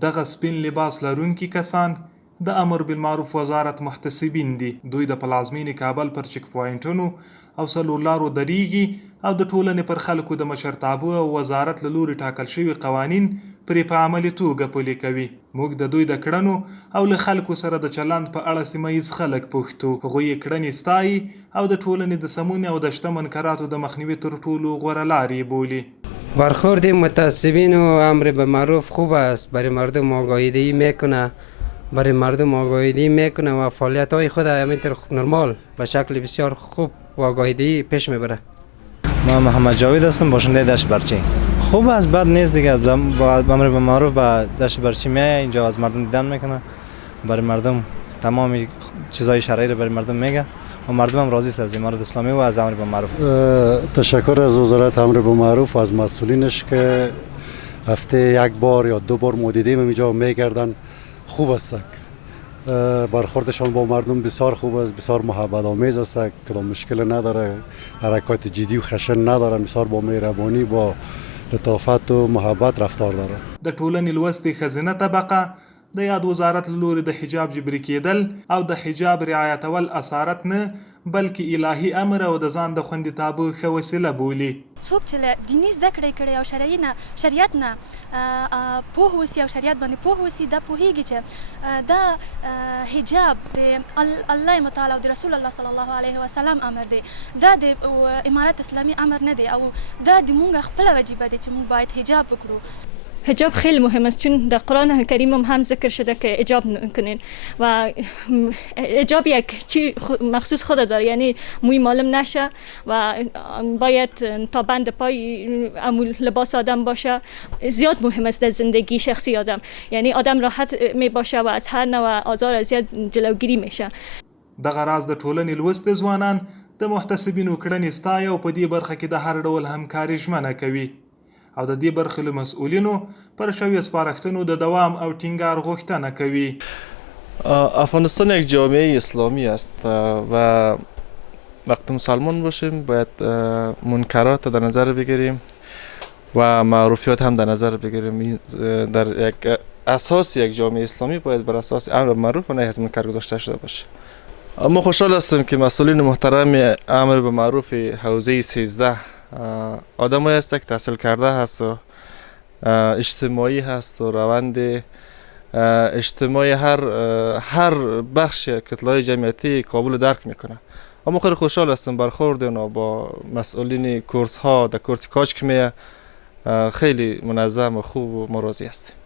دغه سپین لباس لرونکي کسان د امر بالمعروف وزارت محتسبین دي. دوی د پلازمینې کابل پر چک پوینټونو او څلور لارو درېږي او د ټولنې پر خلکو د مشرتابه او وزارت له لوري ټاکل شوي قوانین پرې په عملي توګه پلي کوي. موږ د دوی د کړنو او له خلکو سره د چلند په اړه سیمه ییز خلک پوښتو. هغوی یې کړنې ستایي او د ټولنې د سمون او د شته منکراتو د مخنیوي تر ټولو غوره لارې بولي. برخورد متعصبین و امر به معروف خوب است. برای مردم آگاهی‌دهی میکنه، برای مردم آگاهی‌دهی میکنه و فعالیت‌های خود همینطور نرمال به شکل بسیار خوب و آگاهی‌دهی پیش میبره. من محمد جاوید هستم، باشنده دشت برچی. خوب است، بد نیست دیگه. امر به معروف به دشت برچی میاد، اینجا از مردم دیدن میکنه، برای مردم تمام چیزای شرعی رو برای مردم میگه و مردم هم راضی است از امارت اسلامی و از امر به معروف. تشکر از وزارت امر به معروف و از مسئولینش که هفته یک بار یا دو بار ما دیدیم اینجا میگردن. خوب است، برخوردشان با مردم بسیار خوب است، بسیار محبت آمیز است، کدام مشکل نداره، حرکات جدی و خشن نداره، بسیار با مهربانی با لطافت و محبت رفتار داره. د ټولنې لوستې ښځینه طبقه د یاد وزارت له لوري د حجاب جبري کېدل او د حجاب رعایتول اسارت نه بلکې الهي امر او د ځان د خوندیتابه ښه وسیله بولي. څوک چې له دیني زده کړې کړي او شریعت نه پوه اوسي او شریعت باندې پوه اوسي، دا پوهیږي چې دا حجاب د الله متعالی او د رسول الله صلی الله علیه وسلم امر دی، دا د امارت اسلامی امر نه دی او دا د مونږ خپله وجیبه دی چې مونږ باید حجاب وکړو. حجاب خیلی مهم است، چون در قرآن کریم هم ذکر شده که حجاب کنین و حجاب یک چی مخصوص خود داره، یعنی موی معلوم نشه و باید تا بند پای لباس آدم باشه. زیاد مهم است در زندگی شخصی آدم، یعنی آدم راحت می باشه و از هر نوع آزار اذیت جلوگیری میشه. دغه راز د ټولنې لوستې ځوانان د محتسبینو کړنې ستایي او په دې برخه کې د هر ډول همکاري ژمنه کوي او د دې برخې له مسؤلینو پر شویو سپارښتنو د دوام او ټینګار غوښتنه کوي. افغانستان یک جامعه اسلامی است و وقتی مسلمان باشیم باید منکرات در نظر بگیریم و معروفیات هم در نظر بگیریم. در یک اساس یک جامعه اسلامی باید بر اساس امر معروف و نهی از منکر گذاشته شده باشه. ما خوشحال هستیم که مسئولین محترم امر به معروف حوزه 13 آدمایی هست که تحصیل کرده هست و اجتماعی هست و روند اجتماعی هر بخش کتله‌های جمعیتی کابل درک میکنه. اما خیلی خوشحال هستم برخورد اونا با مسئولین کورس ها در کورس کاج که خیلی منظم و خوب و ما راضی هستیم.